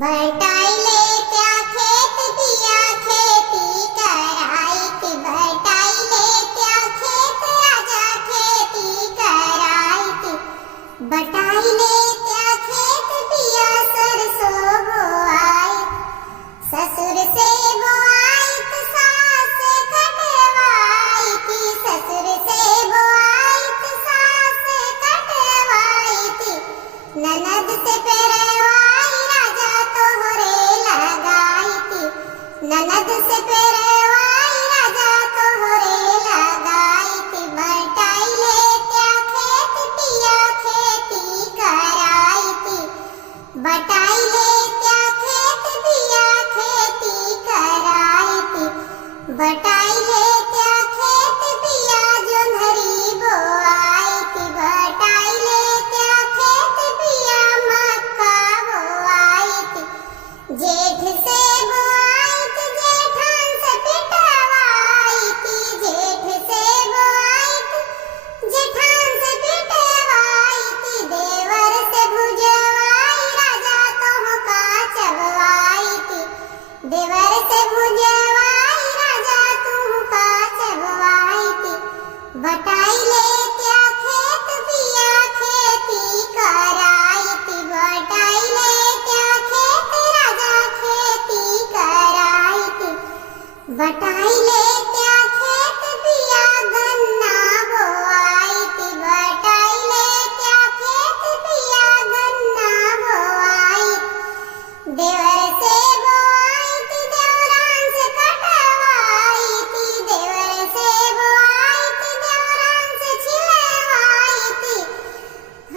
बटाईले त्या खेत बिया खेती करायची बटाईले त्या खेत आजा खेती करायची बटाईले त्या खेत बिया सरसों बोआई ससुर से बोआई तो सास कटवाई थी ससुर से बोआई तो सास कटवाई थी ननद से पेरवाई राजा तोहरे लगाई थी ननद से पेरवाई राजा तोहरे लगाई थी बटाईले त्या खेत बिया खेती कराई थी बटाईले त्या खेत बिया खेती कराई थी बटाईले त्या खेत बिया जोंधरी बोआई थी बटाईले त्या खेत बिया मक्का बोआई थी जेठ से बोआई थी जेठान से पिटवाई थी जेठ से बोआई थी जेठान से पिटवाई थी देवर से भुजवाई राजा तोहका चबवाई थी देवर से भुजवाई राजा तोहका चबवाई थी बटाईले त्या खेत बिया खेती कराई थी बटाईले त्या खेत राजा खेती कराई थी बटाईले त्या खेत बिया गन्ना बोआई थी बटाईले त्या खेत बिया गन्ना बोआई देवर से बोआई थी देवरान से कटवाई थी देवर से बोआई थी देवरान से छिलवाई थी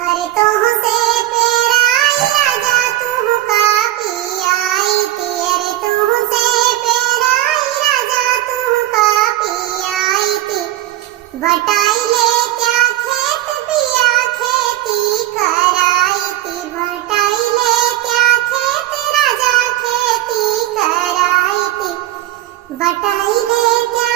हरे तोह से पेराई राजा तुहका पियाई थी अरे तोह से पेराई राजा तुहका पियाई थी बटाईले त्या खेत बिया खेती कराई थी बटाईले त्या खेत राजा खेती कराई थी बटाईले त्या